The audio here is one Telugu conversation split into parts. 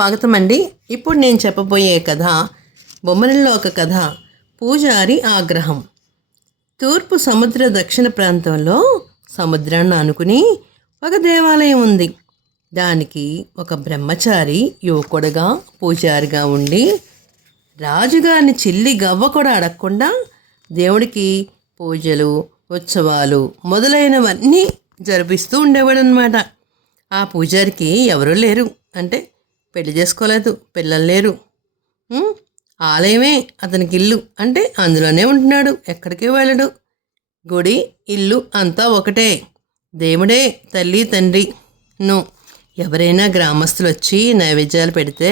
స్వాగతం అండి ఇప్పుడు నేను చెప్పబోయే కథ బొమ్మలలో ఒక కథ పూజారి ఆగ్రహం. తూర్పు సముద్ర దక్షిణ ప్రాంతంలో సముద్రాన్ని ఆనుకుని ఒక దేవాలయం ఉంది. దానికి ఒక బ్రహ్మచారి యువకుడుగా పూజారిగా ఉండి రాజుగారిని చిల్లి గవ్వ కూడా అడగకుండా దేవుడికి పూజలు ఉత్సవాలు మొదలైనవన్నీ జరిపిస్తూ ఉండేవాడనమాట ఆ పూజారికి ఎవరూ లేరు. అంటే పెళ్ళి చేసుకోలేదు పిల్లలు లేరు. ఆలయమే అతనికి ఇల్లు అంటే అందులోనే ఉంటున్నాడు ఎక్కడికి వెళ్ళడు. గుడి ఇల్లు అంతా ఒకటే. దేవుడే తల్లి తండ్రి. ను ఎవరైనా గ్రామస్తులు వచ్చి నైవేద్యాలు పెడితే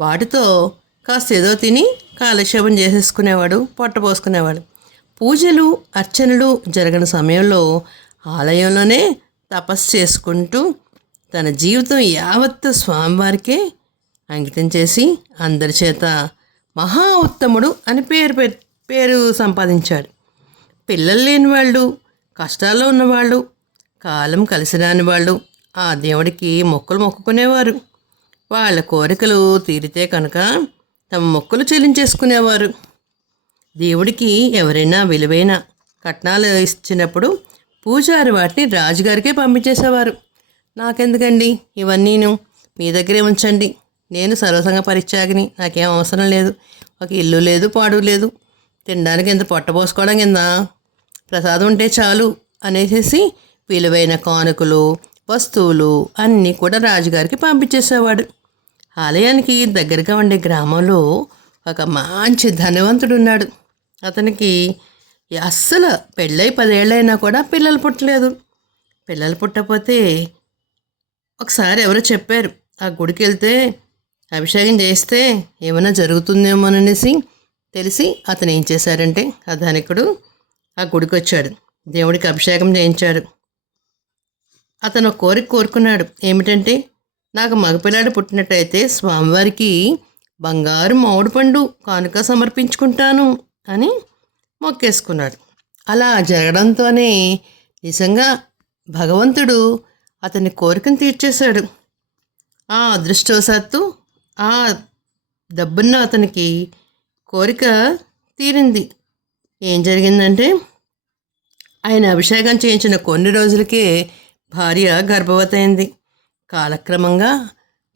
వాటితో కాస్త ఏదో తిని కాలక్షేపం చేసేసుకునేవాడు పొట్ట పోసుకునేవాడు. పూజలు అర్చనలు జరగని సమయంలో ఆలయంలోనే తపస్సు చేసుకుంటూ తన జీవితం యావత్తు స్వామివారికే అంకితం చేసి అందరి చేత మహా ఉత్తముడు అని పేరు పె- పేరు సంపాదించాడు. పిల్లలు లేని వాళ్ళు కష్టాల్లో ఉన్నవాళ్ళు కాలం కలిసి రాని వాళ్ళు ఆ దేవుడికి మొక్కలు మొక్కుకునేవారు. వాళ్ళ కోరికలు తీరితే కనుక తమ మొక్కలు చెల్లించేసుకునేవారు. దేవుడికి ఎవరైనా విలువైన కట్నాలు ఇచ్చినప్పుడు పూజారి వాటిని రాజుగారికే పంపించేసేవారు. నాకెందుకండి? ఇవన్నీను. మీ దగ్గరే ఉంచండి. నేను సర్వసంగ పరిత్యాగిని. నాకేం అవసరం లేదు. ఒక ఇల్లు లేదు పాడు లేదు. తినడానికి ఎంత పొట్ట పోసుకోవడం కింద? ప్రసాదం ఉంటే చాలు అనేసి విలువైన కానుకలు వస్తువులు అన్నీ కూడా రాజుగారికి పంపించేసేవాడు. ఆలయానికి దగ్గరగా ఉండే గ్రామంలో ఒక మంచి ధనవంతుడు ఉన్నాడు అతనికి అస్సలు పెళ్ళై పదేళ్ళైనా కూడా పిల్లలు పుట్టలేదు. పిల్లలు పుట్టకపోతే ఒకసారి ఎవరో చెప్పారు ఆ గుడికి వెళ్తే అభిషేకం చేస్తే ఏమైనా జరుగుతుందేమోననేసి తెలిసి అతను ఏం చేశారంటే ఆ ధనికుడు ఆ గుడికి వచ్చాడు దేవుడికి అభిషేకం చేయించాడు. అతను ఒక కోరిక కోరుకున్నాడు ఏమిటంటే నాకు మగపిల్లాడు పుట్టినట్టయితే స్వామివారికి బంగారు మామిడి పండు కానుక సమర్పించుకుంటాను అని మొక్కేసుకున్నాడు. అలా జరగడంతోనే నిజంగా భగవంతుడు అతని కోరికను తీర్చేశాడు. ఆ అదృష్టవశాత్తు ఆ డబ్బున్న అతనికి కోరిక తీరింది. ఏం జరిగిందంటే ఆయన అభిషేకం చేయించిన కొన్ని రోజులకే భార్య గర్భవతైంది కాలక్రమంగా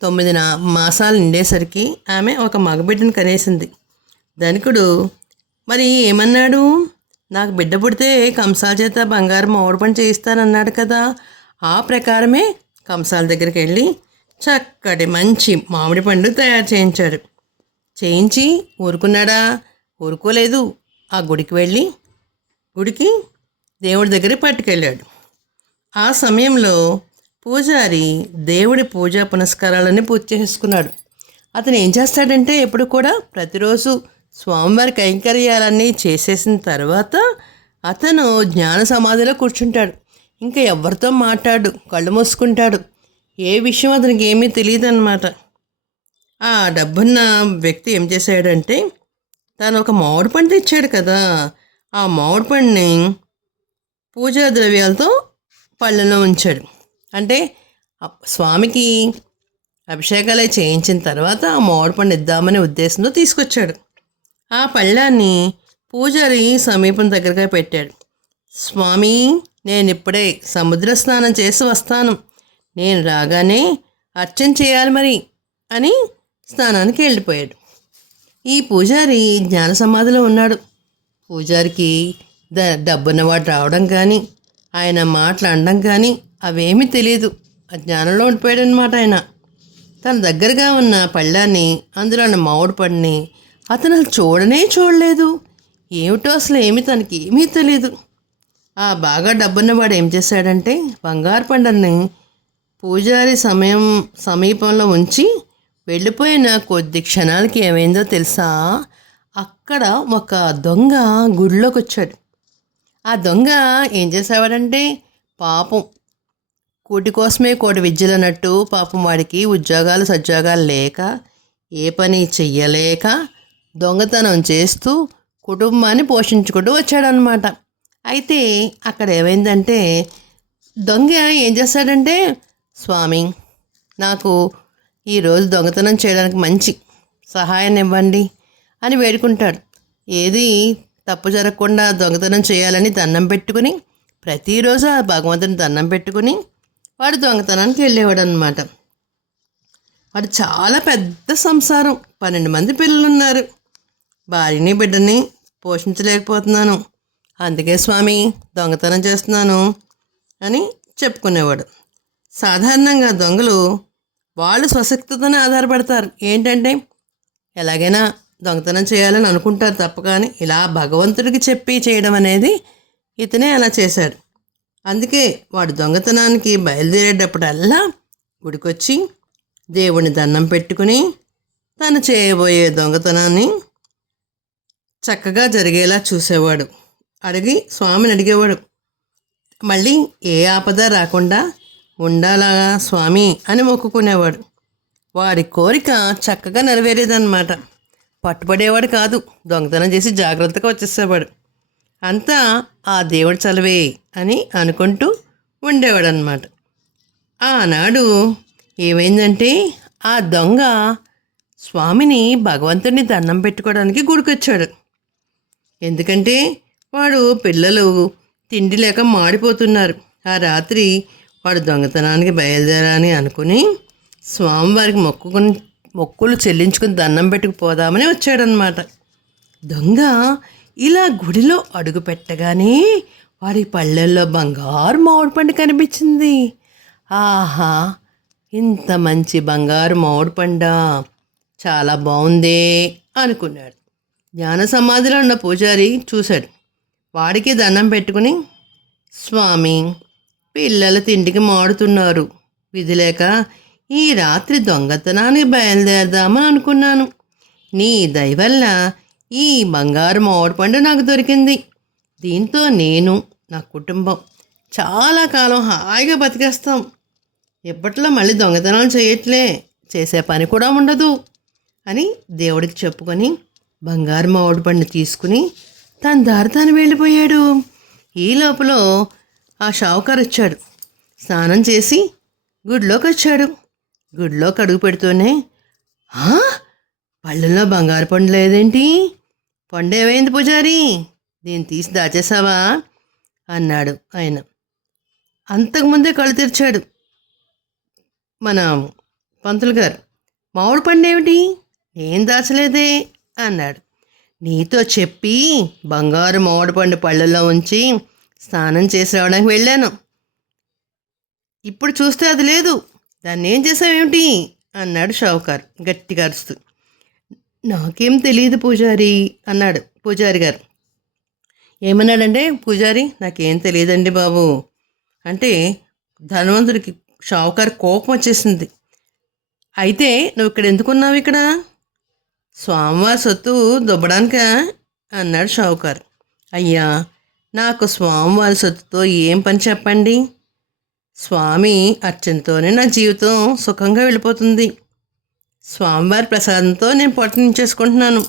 తొమ్మిది మాసాలు నిండేసరికి ఆమె ఒక మగబిడ్డను కనేసింది. ధనికుడు మరి ఏమన్నాడు? నాకు బిడ్డ పుడితే కంసాల చేత బంగారం మామిడి పని చేయిస్తానన్నాడు కదా ఆ ప్రకారమే కంసాల దగ్గరికి వెళ్ళి చక్కటి మంచి మామిడి పండు తయారు చేయించాడు. చేయించి ఊరుకున్నాడా? ఊరుకోలేదు. ఆ గుడికి వెళ్ళి గుడికి దేవుడి దగ్గర పట్టుకెళ్ళాడు. ఆ సమయంలో పూజారి దేవుడి పూజా పునస్కారాలన్నీ పూర్తి చేసుకున్నాడు. అతను ఏం చేస్తాడంటే ఎప్పుడు కూడా ప్రతిరోజు స్వామివారి కైంకర్యాలన్నీ చేసేసిన తర్వాత అతను జ్ఞాన సమాధిలో కూర్చుంటాడు. ఇంకా ఎవరితో మాట్లాడు కళ్ళు మూసుకుంటాడు. ఏ విషయం అతనికి ఏమీ తెలియదు అనమాట ఆ డబ్బున్న వ్యక్తి ఏం చేశాడంటే తను ఒక మామిడి పండు తెచ్చాడు కదా ఆ మామిడి పండుని పూజా ద్రవ్యాలతో పళ్ళలో ఉంచాడు. అంటే స్వామికి అభిషేకాలు చేయించిన తర్వాత ఆ మామిడి పండు ఇద్దామనే ఉద్దేశంతో తీసుకొచ్చాడు. ఆ పళ్ళాన్ని పూజారి సమీపం దగ్గరగా పెట్టాడు. స్వామి నేను ఇప్పుడే సముద్ర స్నానం చేసి వస్తాను. నేను రాగానే అర్చన చేయాలి మరి అని స్నానానికి వెళ్ళిపోయాడు. ఈ పూజారి జ్ఞాన సమాధిలో ఉన్నాడు. పూజారికి ద డబ్బున్నవాడు రావడం కానీ ఆయన మాట్లాడడం కానీ అవేమీ తెలియదు ఆ జ్ఞానంలో ఉండిపోయాడు ఆయన. తన దగ్గరగా ఉన్న పళ్ళాన్ని అందులో ఉన్న మామిడి పండుని అతను చూడనే చూడలేదు. ఏమిటో అసలు ఏమి తనకి ఏమీ తెలియదు ఆ బాగా డబ్బున్నవాడు ఏం చేశాడంటే బంగారు పండుని పూజారి సమయం సమీపంలో ఉంచి వెళ్ళిపోయిన కొద్ది క్షణాలకి ఏమైందో తెలుసా? అక్కడ ఒక దొంగ గుడిలోకి వచ్చాడు ఆ దొంగ ఏం చేసేవాడంటే పాపం కూటి కోసమే కోటి విద్యలు అన్నట్టు పాపం వాడికి ఉద్యోగాలు సద్యోగాలు లేక ఏ పని చెయ్యలేక దొంగతనం చేస్తూ కుటుంబాన్ని పోషించుకుంటూ వచ్చాడనమాట అయితే అక్కడ ఏమైందంటే దొంగ ఏం చేస్తాడంటే స్వామి నాకు ఈరోజు దొంగతనం చేయడానికి మంచి సహాయాన్ని ఇవ్వండి అని వేడుకుంటాడు. ఏది తప్పు జరగకుండా దొంగతనం చేయాలని దండం పెట్టుకుని ప్రతిరోజు ఆ భగవంతుని దండం పెట్టుకుని వాడు దొంగతనానికి వెళ్ళేవాడు అనమాట వాడు చాలా పెద్ద సంసారం. పన్నెండు మంది పిల్లలు ఉన్నారు భార్యని బిడ్డని పోషించలేకపోతున్నాను. అందుకే స్వామి దొంగతనం చేస్తున్నాను అని చెప్పుకునేవాడు. సాధారణంగా దొంగలు వాళ్ళు స్వశక్తితోనే ఆధారపడతారు. ఏంటంటే ఎలాగైనా దొంగతనం చేయాలని అనుకుంటారు తప్ప కానీ ఇలా భగవంతుడికి చెప్పి చేయడం అనేది ఇతనే అలా చేశాడు. అందుకే వాడు దొంగతనానికి బయలుదేరేటప్పుడల్లా గుడికొచ్చి దేవుని దండం పెట్టుకుని తను చేయబోయే దొంగతనాన్ని చక్కగా జరిగేలా చూసేవాడు. అడిగి స్వామిని అడిగేవాడు. మళ్ళీ ఏ ఆపద రాకుండా ఉండాలా స్వామి అని మొక్కుకునేవాడు. వారి కోరిక చక్కగా నెరవేరేదన్నమాట. పట్టుబడేవాడు కాదు దొంగతనం చేసి జాగ్రత్తగా వచ్చేసేవాడు. అంతా ఆ దేవుడు చలవే అని అనుకుంటూ ఉండేవాడు అనమాట ఆనాడు ఏమైందంటే ఆ దొంగ స్వామిని భగవంతుడిని దండం పెట్టుకోవడానికి గుడికొచ్చాడు. ఎందుకంటే వాడు పిల్లలు తిండి లేక మాడిపోతున్నారు. ఆ రాత్రి వాడు దొంగతనానికి బయలుదేరాని అనుకుని స్వామివారికి మొక్కుకుని మొక్కులు చెల్లించుకుని దండం పెట్టుకుపోదామని వచ్చాడనమాట దొంగ ఇలా గుడిలో అడుగు పెట్టగానే వాడి పళ్ళల్లో బంగారు మామిడి పండు కనిపించింది. ఆహా ఇంత మంచి బంగారు మామిడి పండ చాలా బాగుందే అనుకున్నాడు. జ్ఞాన సమాధిలో ఉన్న పూజారి చూశాడు. వాడికి దండం పెట్టుకుని స్వామి పిల్లలు తిండికి మాడుతున్నారు. విధి లేక ఈ రాత్రి దొంగతనానికి బయలుదేరదామని అనుకున్నాను. నీ దయ వల్ల ఈ బంగారు మామిడి పండు నాకు దొరికింది. దీంతో నేను నా కుటుంబం చాలా కాలం హాయిగా బతికేస్తాం. ఎప్పట్లో మళ్ళీ దొంగతనాలు చేయట్లే చేసే పని కూడా ఉండదు అని దేవుడికి చెప్పుకొని బంగారు మామిడి పండు తీసుకుని తన దారి తాను వెళ్ళిపోయాడు. ఈ లోపల ఆ షావుకారు వచ్చాడు. స్నానం చేసి గుడిలోకి వచ్చాడు. గుడిలోకి అడుగు పెడుతూనే "ఆ? పళ్ళల్లో బంగారు పండు లేదేంటి? పండు ఏమైంది పూజారి? నేను తీసి దాచేసావా అన్నాడు ఆయన. అంతకుముందే కళ్ళు తెరిచాడు మన పంతులు గారు. మామిడి పండు ఏమిటి? ఏం దాచలేదే? అన్నాడు. నీతో చెప్పి బంగారు మామిడిపండు పళ్ళల్లో ఉంచి స్నానం చేసి రావడానికి వెళ్ళాను. ఇప్పుడు చూస్తే అది లేదు. దాన్ని ఏం చేసావేమిటి? అన్నాడు షావుకార్ గట్టిగా అరుస్తూ. నాకేం తెలియదు పూజారి అన్నాడు పూజారి గారు. ఏమన్నాడంటే పూజారి నాకేం తెలియదండి బాబు. అంటే ధనవంతుడికి షావుకార్ కోపం వచ్చేసింది. అయితే నువ్వు ఇక్కడ ఎందుకున్నావు ఇక్కడ? స్వామివారి సొత్తు దుబ్బడానికా? అన్నాడు షావుకారు. అయ్యా నాకు స్వామివారి సొత్తుతో ఏం పని చెప్పండి? స్వామి అర్చనతోనే నా జీవితం సుఖంగా వెళ్ళిపోతుంది. స్వామివారి ప్రసాదంతో నేను పొట్టనించేసుకుంటున్నాను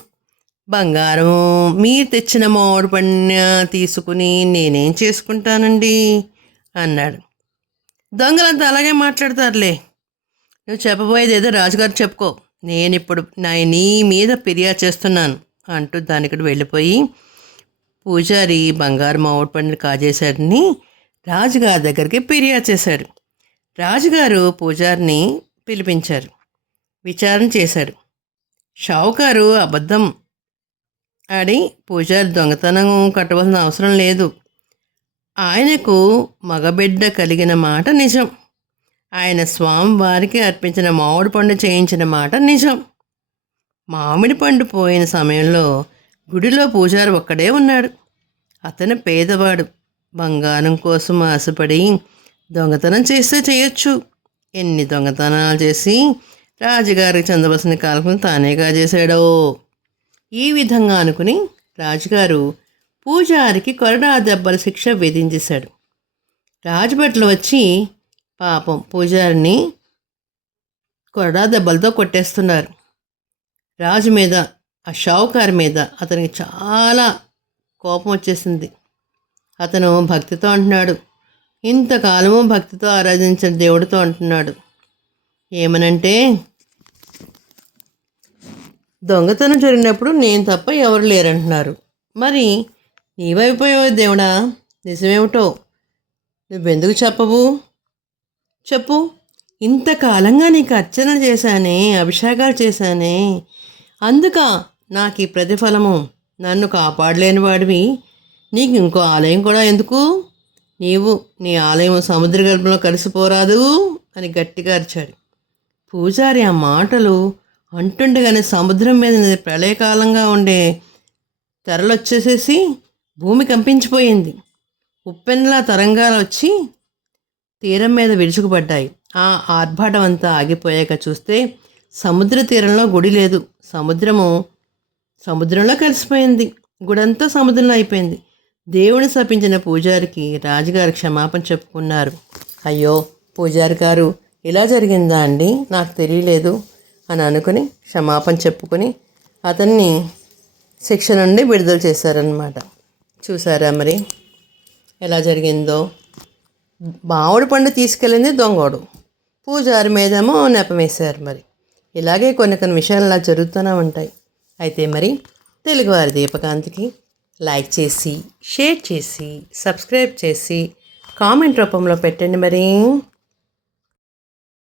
బంగారం మీరు తెచ్చిన మామిడి పండు తీసుకుని నేనేం చేసుకుంటానండి? అన్నాడు. దొంగలంతా అలాగే మాట్లాడతారులే. నువ్వు చెప్పబోయేది ఏదో రాజుగారు చెప్పుకో. నేను ఇప్పుడు నా నీ మీద ఫిర్యాదు చేస్తున్నాను అంటూ దానికి వెళ్ళిపోయి పూజారి బంగారు మామిడి పండుని కాజేశాడని రాజుగారి దగ్గరికి ఫిర్యాదు చేశాడు రాజుగారు పూజారిని పిలిపించారు. విచారణ చేశాడు షావుకారు అబద్ధం ఆడి పూజారి దొంగతనం కట్టవలసిన అవసరం లేదు. ఆయనకు మగబిడ్డ కలిగిన మాట నిజం. ఆయన స్వామివారికి అర్పించిన మామిడి పండు చేయించిన మాట నిజం. మామిడి పండు పోయిన సమయంలో గుడిలో పూజారి ఒక్కడే ఉన్నాడు. అతను పేదవాడు. బంగారం కోసం ఆశపడి దొంగతనం చేస్తే చేయొచ్చు. ఎన్ని దొంగతనాలు చేసి రాజుగారికి చందవలసిన కాలం తానేగా చేశాడో? ఈ విధంగా అనుకుని రాజుగారు పూజారికి కొరడా దెబ్బల శిక్ష విధించేశాడు. రాజభట్లు వచ్చి పాపం పూజారిని కొరడా దెబ్బలతో కొట్టేస్తున్నారు. రాజు మీద ఆ షావుకారి మీద అతనికి చాలా కోపం వచ్చేసింది. అతను భక్తితో అంటున్నాడు. ఇంతకాలము భక్తితో ఆరాధించిన దేవుడితో అంటున్నాడు. ఏమనంటే దొంగతనం జరిగినప్పుడు నేను తప్ప ఎవరు లేరంటున్నారు. మరి నీవైపోయావు దేవుడా నిజమేమిటో నువ్వెందుకు చెప్పవు చెప్పు. ఇంతకాలంగా నీకు అర్చన చేశానే అభిషేకాలు చేశానే. అందుక నాకు ఈ ప్రతిఫలము నన్ను కాపాడలేని వాడివి. నీకు ఇంకో ఆలయం కూడా ఎందుకు? నీవు నీ ఆలయం సముద్ర గర్భంలో కలిసిపోరాదు అని గట్టిగా అరిచాడు. పూజారి ఆ మాటలు అంటుండగానే సముద్రం మీద ప్రళయకాలంగా ఉండే తెరలు వచ్చేసేసి భూమి కంపించిపోయింది. ఉప్పెన్లా తరంగాలు వచ్చి తీరం మీద విరుచుకుపడ్డాయి. ఆ ఆర్భాటం అంతా ఆగిపోయాక చూస్తే సముద్ర తీరంలో గుడి లేదు. సముద్రము సముద్రంలో కలిసిపోయింది. గుడంతా సముద్రంలో అయిపోయింది. దేవుని శపించిన పూజారికి రాజుగారు క్షమాపణ చెప్పుకున్నారు. అయ్యో పూజారి గారు ఇలా జరిగిందా అండి? నాకు తెలియలేదు అని అనుకుని క్షమాపణ చెప్పుకొని అతన్ని శిక్ష నుండి విడుదల చేశారనమాట చూసారా మరి? ఎలా జరిగిందో? మామిడి పండు తీసుకెళ్ళింది దొంగోడు. పూజారి మీదేమో నెపమేశారు మరి. ఇలాగే కొన్ని కొన్ని విషయాలు అలా జరుగుతూనే ఉంటాయి. అయితే మరి తెలుగువారి దీపకాంతికి లైక్ చేసి షేర్ చేసి సబ్స్క్రైబ్ చేసి కామెంట్ రూపంలో పెట్టండి మరి.